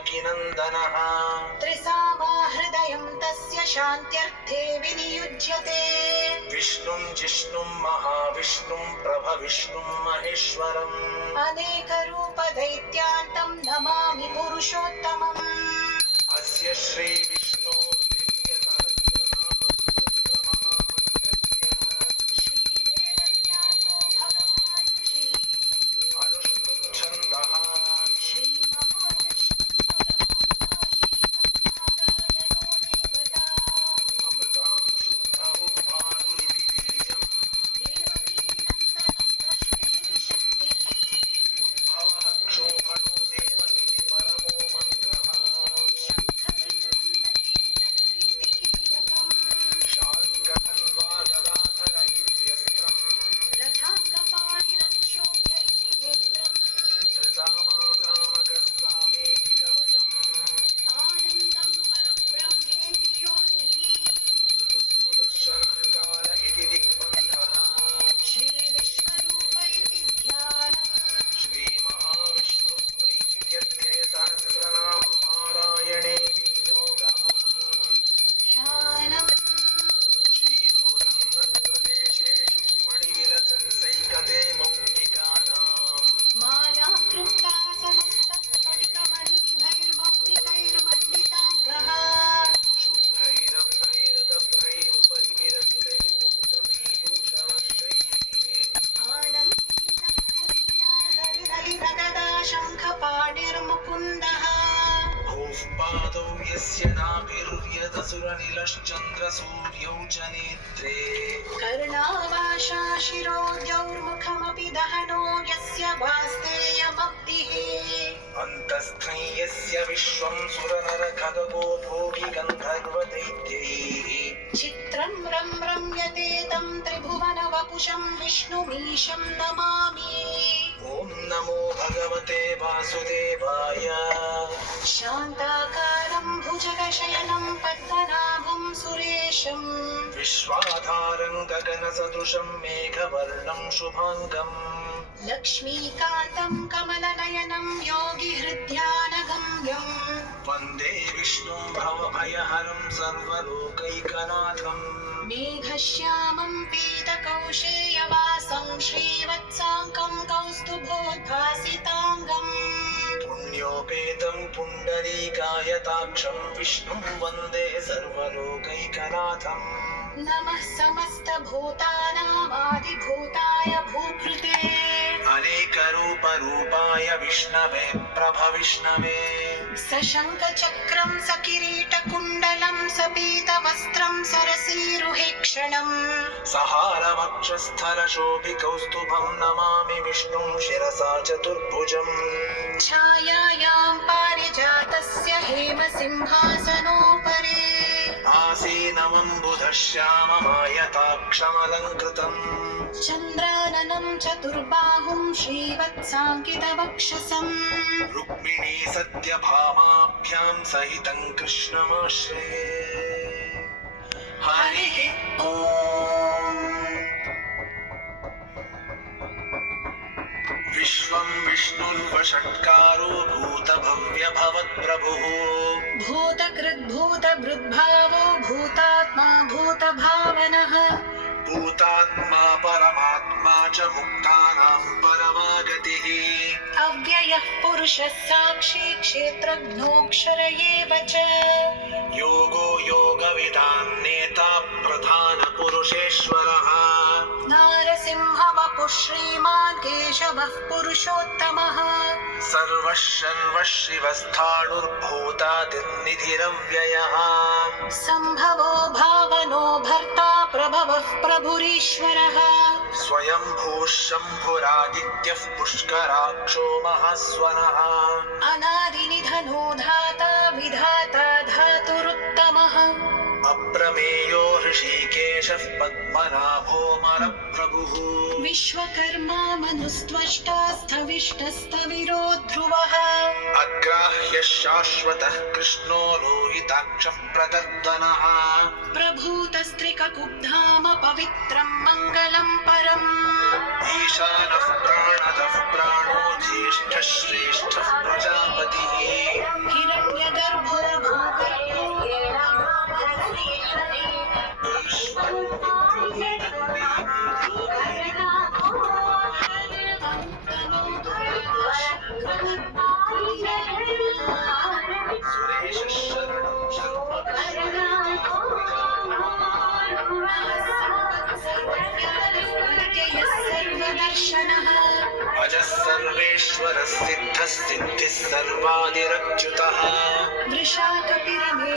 देवकीनन्दनः त्रिसामा हृदयं तस्य शान्त्यर्थे विनियुज्यते विष्णुं जिष्णुं महाविष्णुं प्रभविष्णुं महेश्वरम् अनेकरूपदैत्यान्तं नमामि पुरुषोत्तमम् अस्य श्रीविष्णोर्दिव्यसहस्रनामस्तोत्रमहामन्त्रस्य श्रीवेदव्यासो भगवान् ऋषिः अनुष्टुप् छन्दः श्रीमहाविष्णुपरब्रह्मा श्रीमन्नारायणो देवता अमृतां शुद्धौ भानुरिति बीजम् देवकीनन्दनस्रष्टेति शक्तिः उद्भवः क्षोभणो देवमिति परमो मन्त्रः शङ्खवृन्नन्दके चक्रीति कीलकम् शार्ङ्गधन्वा गदाधर इत्यस्त्रम् रथाङ्गपाणिरक्षोभ्य इति नेत्रम् त्रिसामासामकस्सामेति कवचम् आनन्दं परब्रह्मेति योनिः ऋतुस्सुदर्शनः काल इति दिग्बन्धः श्रीविश्वरूप इति ध्यानम् श्रीमहाविष्णुप्रीत्यर्थे सहस्रनामपारायणे विनियोगः ध्यानम् क्षीरोधन्वत्प्रदेशे शुचिमणिविलसन्सैकते मौक्तिकानाम् मालाकृप्ता समस्तस्फटिकमणिनिभैर्मौक्तिकैर्मण्डिताङ्गः शुभ्रैरभ्रैरदभ्रैरुपरि विरचितैर्मुक्तपीयूषवर्षैः आनन्दीनः पुरीयादरिदलिनगदा शङ्खपाणिर्मुकुन्दः भूः पादौ यस्य नाभिर्यदसुरनिलश्चन्द्रसूर्यौ च नेत्रे कर्णावाशा शिरोद्यौर्मुखमपि दहनो यस्य वास्तेयमब्धिः अन्तस्थं यस्य विश्वं सुरनरखगो भोगिगन्धर्वदैत्यैः चित्रं रम्यते तं त्रिभुवनवपुषं विष्णुमीशं नमामि ॐ नमो भगवते वासुदेवाय शान्ताकारं भुजगशयनं पद्मनाभं सुरेशं विश्वाधारं गगनसदृशं मेघवर्णं शुभाङ्गम् लक्ष्मीकान्तं कमलनयनं योगिहृद्यानगम्यं वन्दे विष्णुं भवभयहरं सर्वलोकैकनाथम् मेघश्यामं पीतकौशेयवासं श्रीवत्साङ्कं कौस्तुभोद्भासिताङ्गम् पुण्योपेतं पुण्डरीकायताक्षं विष्णुं वन्दे सर्वलोकैकनाथम् नमः समस्तभूतानामादिभूताय भूभृते अनेकरूपरूपाय विष्णवे प्रभविष्णवे सशङ्खचक्रं सकिरीटकुण्डलं सपीतवस्त्रं सरसीरुहेक्षणम् सहारवक्षस्थलशोभिकौस्तुभं नमामि विष्णुं शिरसा चतुर्भुजम् छायायां पारिजातस्य हेमसिंहासनोपरि आसीनमम्बुधश्याममायताक्षमलङ्कृतम् चन्द्राननं चतुर्बाहुं श्रीवत्साङ्कितवक्षसम् रुक्मिणी सत्यभामाभ्यां सहितं कृष्णमाश्रये हरिः ॐ विश्वं विष्णुर्वषट्कारो भूतभव्यभवत्प्रभुः भूतकृद्भूतभृद्भावो भूतात्मा भूतभावनः भूतात्मा परमात्मा च मुक्तानां परमागतिः अव्ययः पुरुषः साक्षी क्षेत्रज्ञोऽक्षर एव च योगो योगविदान्नेता प्रधानपुरुषेश्वरः नारसिंहवपुः श्रीमान् केशवः पुरुषोत्तमः सर्वः सर्वः शिवस्थाणुर्भूतादिर्निधिरव्ययः सम्भवो भावनो भर्ता प्रभवः प्रभुरीश्वरः स्वयंभूः शम्भुरादित्यः पुष्कराक्षो महास्वनः अनादिनिधनो धाता विधाता धातुरुत्तमः अप्रमेयो हृषीकेशः पद्मनाभो मरप्रभुः विश्वकर्मा मनुस्त्वष्टा स्थविष्टस्तविरो ध्रुवः अग्राह्यः शाश्वतः कृष्णो लोहिताक्षः प्रदर्दनः प्रभूतस्त्रिककुब्धाम पवित्रं मङ्गलं परम् ईशानः प्राणदः प्राणो ज्येष्ठः श्रेष्ठः प्रजापतिः सुदर्शनः अजः सर्वेश्वरः सिद्धः सिद्धिः सर्वादिरच्युतः वृषाकपिरमे